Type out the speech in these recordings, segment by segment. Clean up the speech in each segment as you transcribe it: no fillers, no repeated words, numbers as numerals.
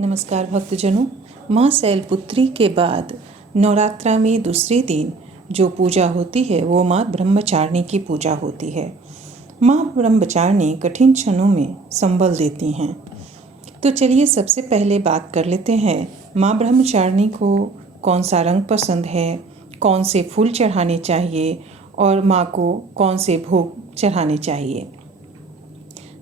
नमस्कार भक्तजनों। माँ शैलपुत्री के बाद नवरात्रा में दूसरे दिन जो पूजा होती है वो माँ ब्रह्मचारिणी की पूजा होती है। माँ ब्रह्मचारिणी कठिन क्षणों में संबल देती हैं। तो चलिए सबसे पहले बात कर लेते हैं माँ ब्रह्मचारिणी को कौन सा रंग पसंद है, कौन से फूल चढ़ाने चाहिए और माँ को कौन से भोग चढ़ाने चाहिए।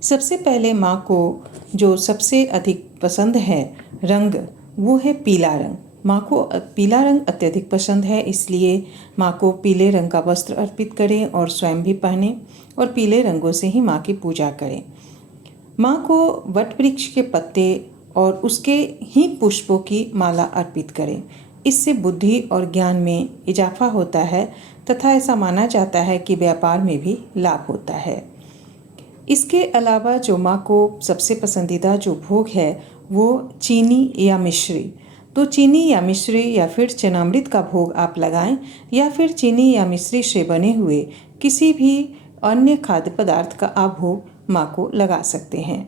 सबसे पहले माँ को जो सबसे अधिक पसंद है रंग वो है पीला रंग। माँ को पीला रंग अत्यधिक पसंद है, इसलिए माँ को पीले रंग का वस्त्र अर्पित करें और स्वयं भी पहने और पीले रंगों से ही माँ की पूजा करें। माँ को वट वृक्ष के पत्ते और उसके ही पुष्पों की माला अर्पित करें। इससे बुद्धि और ज्ञान में इजाफा होता है तथा ऐसा माना जाता है कि व्यापार में भी लाभ होता है। इसके अलावा जो माँ को सबसे पसंदीदा जो भोग है वो चीनी या मिश्री। तो चीनी या मिश्री या फिर चनामृत का भोग आप लगाएं या फिर चीनी या मिश्री से बने हुए किसी भी अन्य खाद्य पदार्थ का आप भोग माँ को लगा सकते हैं।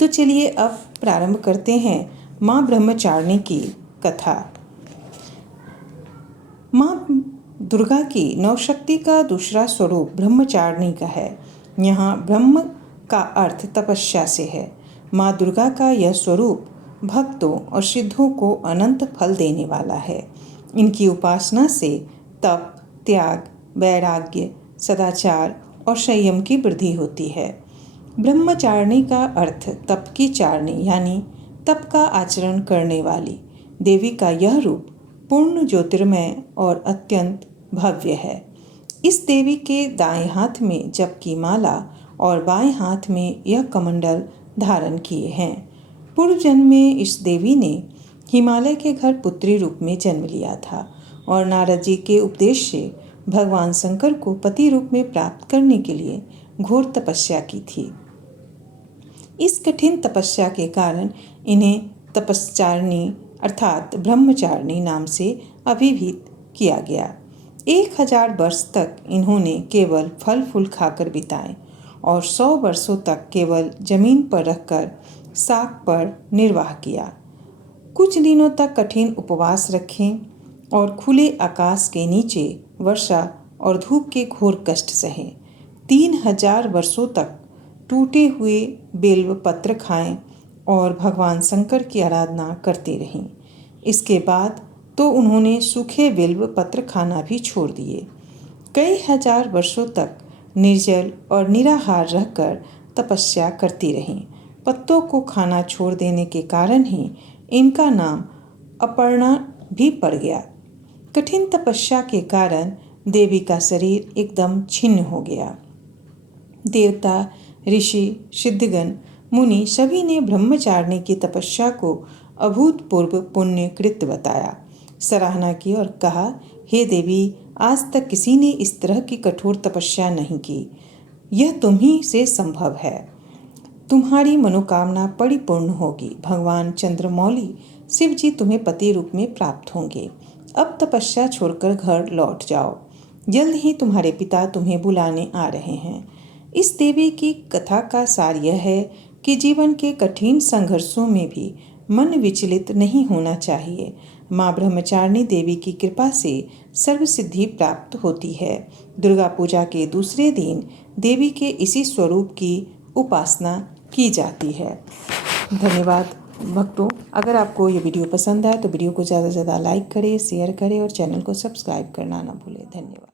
तो चलिए अब प्रारंभ करते हैं माँ ब्रह्मचारिणी की कथा। माँ दुर्गा की नवशक्ति का दूसरा स्वरूप ब्रह्मचारिणी का है। यहाँ ब्रह्म का अर्थ तपस्या से है। माँ दुर्गा का यह स्वरूप भक्तों और सिद्धों को अनंत फल देने वाला है। इनकी उपासना से तप, त्याग, वैराग्य, सदाचार और संयम की वृद्धि होती है। ब्रह्मचारिणी का अर्थ तप की चारिणी यानी तप का आचरण करने वाली देवी का यह रूप पूर्ण ज्योतिर्मय और अत्यंत भव्य है। इस देवी के दाएं हाथ में जप की माला और बाएं हाथ में यह कमंडल धारण किए हैं। पूर्व जन्म में इस देवी ने हिमालय के घर पुत्री रूप में जन्म लिया था और नारद जी के उपदेश से भगवान शंकर को पति रूप में प्राप्त करने के लिए घोर तपस्या की थी। इस कठिन तपस्या के कारण इन्हें तपस्चारिणी अर्थात ब्रह्मचारिणी नाम से अभिहित किया गया। 1000 वर्ष तक इन्होंने केवल फल फूल खाकर बिताए और 100 वर्षों तक केवल जमीन पर रखकर साग पर निर्वाह किया। कुछ दिनों तक कठिन उपवास रखें और खुले आकाश के नीचे वर्षा और धूप के घोर कष्ट सहे। 3000 वर्षों तक टूटे हुए बेल्व पत्र खाएं और भगवान शंकर की आराधना करते रहें। इसके बाद तो उन्होंने सूखे बिल्व पत्र खाना भी छोड़ दिए। कई हजार वर्षों तक निर्जल और निराहार रहकर तपस्या करती रहीं। पत्तों को खाना छोड़ देने के कारण ही इनका नाम अपर्णा भी पड़ गया। कठिन तपस्या के कारण देवी का शरीर एकदम छिन्न हो गया। देवता, ऋषि, सिद्धगण, मुनि सभी ने ब्रह्मचारिणी की तपस्या को अभूतपूर्व पुण्य कृत्य बताया, सराहना की और कहा, हे देवी, आज तक किसी ने इस तरह की कठोर तपस्या नहीं की। यह तुम ही से संभव है। तुम्हारी मनोकामना परिपूर्ण होगी। भगवान चंद्रमौली शिव जी तुम्हें पति रूप में प्राप्त होंगे। अब तपस्या छोड़कर घर लौट जाओ। जल्द ही तुम्हारे पिता तुम्हें बुलाने आ रहे हैं। इस देवी की कथा का सार यह है कि जीवन के कठिन संघर्षों में भी मन विचलित नहीं होना चाहिए। माँ ब्रह्मचारिणी देवी की कृपा से सर्वसिद्धि प्राप्त होती है। दुर्गा पूजा के दूसरे दिन देवी के इसी स्वरूप की उपासना की जाती है। धन्यवाद भक्तों। अगर आपको ये वीडियो पसंद आए तो वीडियो को ज़्यादा से ज़्यादा लाइक करें, शेयर करें और चैनल को सब्सक्राइब करना ना भूलें। धन्यवाद।